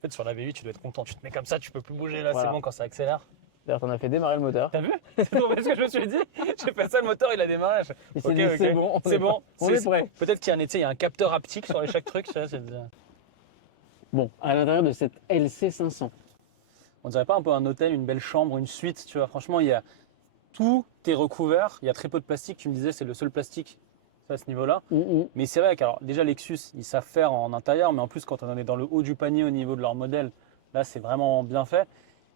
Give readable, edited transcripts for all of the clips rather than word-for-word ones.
En fait, sur la V8, tu dois être content. Tu te mets comme ça, tu peux plus bouger là, Voilà. c'est bon quand ça accélère. D'ailleurs, t'en as fait démarrer le moteur. T'as vu? C'est trop bien ce que je me suis dit. J'ai fait ça, le moteur, il a démarré. Il s'est dit, c'est bon, C'est bon. on est prêt. Peut-être qu'il y a il y a un capteur haptique sur chaque truc. Ça, Bon, à l'intérieur de cette LC500. on dirait pas un peu un hôtel, une belle chambre, une suite, tu vois. Franchement, tout est recouvert. Il y a très peu de plastique. Tu me disais, c'est le seul plastique à ce niveau-là. Mais c'est vrai que déjà Lexus, ils savent faire en intérieur, mais en plus quand on est dans le haut du panier au niveau de leur modèle, là c'est vraiment bien fait.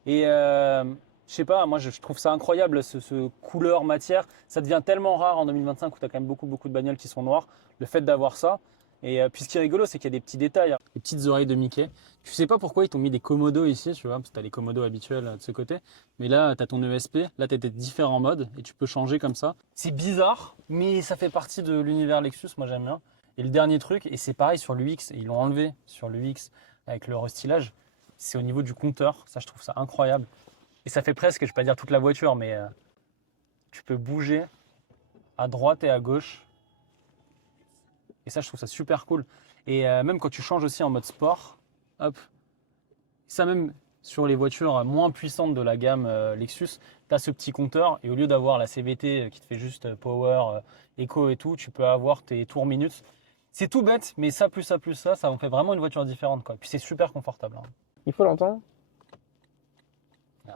Et je sais pas, moi je trouve ça incroyable ce couleur matière. Ça devient tellement rare en 2025 où tu as quand même beaucoup de bagnoles qui sont noires. Le fait d'avoir ça. Et puis ce qui est rigolo, c'est qu'il y a des petits détails, des petites oreilles de Mickey. Tu sais pas pourquoi ils t'ont mis des commodos ici, tu vois, parce que tu as les commodos habituels de ce côté. Mais là, tu as ton ESP, là tu as tes différents modes et tu peux changer comme ça. C'est bizarre, mais ça fait partie de l'univers Lexus, moi j'aime bien. Et le dernier truc, et c'est pareil sur l'UX, et ils l'ont enlevé sur l'UX avec le restylage, c'est au niveau du compteur. Ça, je trouve ça incroyable. Et ça fait presque, je ne vais pas dire toute la voiture, mais tu peux bouger à droite et à gauche. Et ça, je trouve ça super cool. Et même quand tu changes aussi en mode sport, hop, ça même sur les voitures moins puissantes de la gamme Lexus, tu as ce petit compteur et au lieu d'avoir la CVT qui te fait juste power, éco et tout, tu peux avoir tes tours minutes. C'est tout bête, mais ça plus ça plus ça en fait vraiment une voiture différente, quoi. Puis c'est super confortable, hein. Il faut l'entendre. Ouais.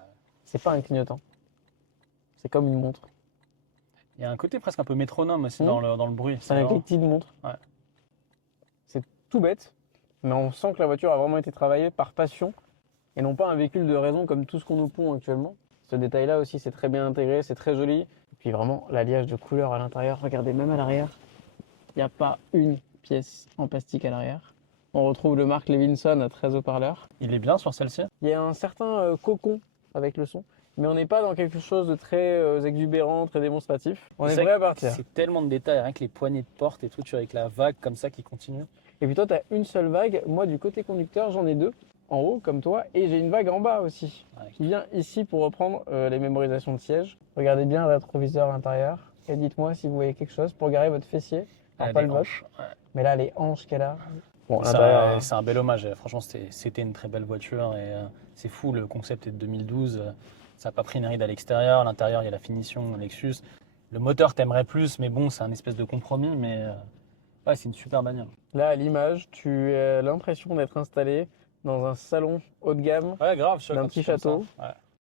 C'est pas un clignotant. C'est comme une montre. Il y a un côté presque un peu métronome aussi dans le bruit. C'est un cliquetis de montre. Ouais. C'est tout bête, mais on sent que la voiture a vraiment été travaillée par passion et non pas un véhicule de raison comme tout ce qu'on nous pond actuellement. Ce détail-là aussi, c'est très bien intégré, c'est très joli. Et puis vraiment, l'alliage de couleurs à l'intérieur, regardez même à l'arrière, il n'y a pas une pièce en plastique à l'arrière. On retrouve le Mark Levinson à 13 haut-parleurs. Il est bien sur celle-ci. Il y a un certain cocon avec le son, mais on n'est pas dans quelque chose de très exubérant, très démonstratif. On est prêt à partir. C'est tellement de détails, rien que les poignées de porte et tout, tu vois, avec la vague comme ça qui continue. Et puis toi, tu as une seule vague. Moi, du côté conducteur, j'en ai deux, en haut comme toi, et j'ai une vague en bas aussi, qui vient ici pour reprendre les mémorisations de siège. Regardez bien le rétroviseur intérieur et dites-moi si vous voyez quelque chose pour garer votre fessier. Alors, pas le vôtre, mais là, les hanches qu'elle a. Bon, c'est un bel hommage. Franchement, c'était une très belle voiture et c'est fou. Le concept est de 2012. Ça n'a pas pris une ride à l'extérieur. À l'intérieur, il y a la finition Lexus. Le moteur, t'aimerais plus, mais bon, c'est un espèce de compromis. Mais ouais, c'est une super bagnole. Là, à l'image, tu as l'impression d'être installé dans un salon haut de gamme Ouais, grave, d'un petit château. Ouais.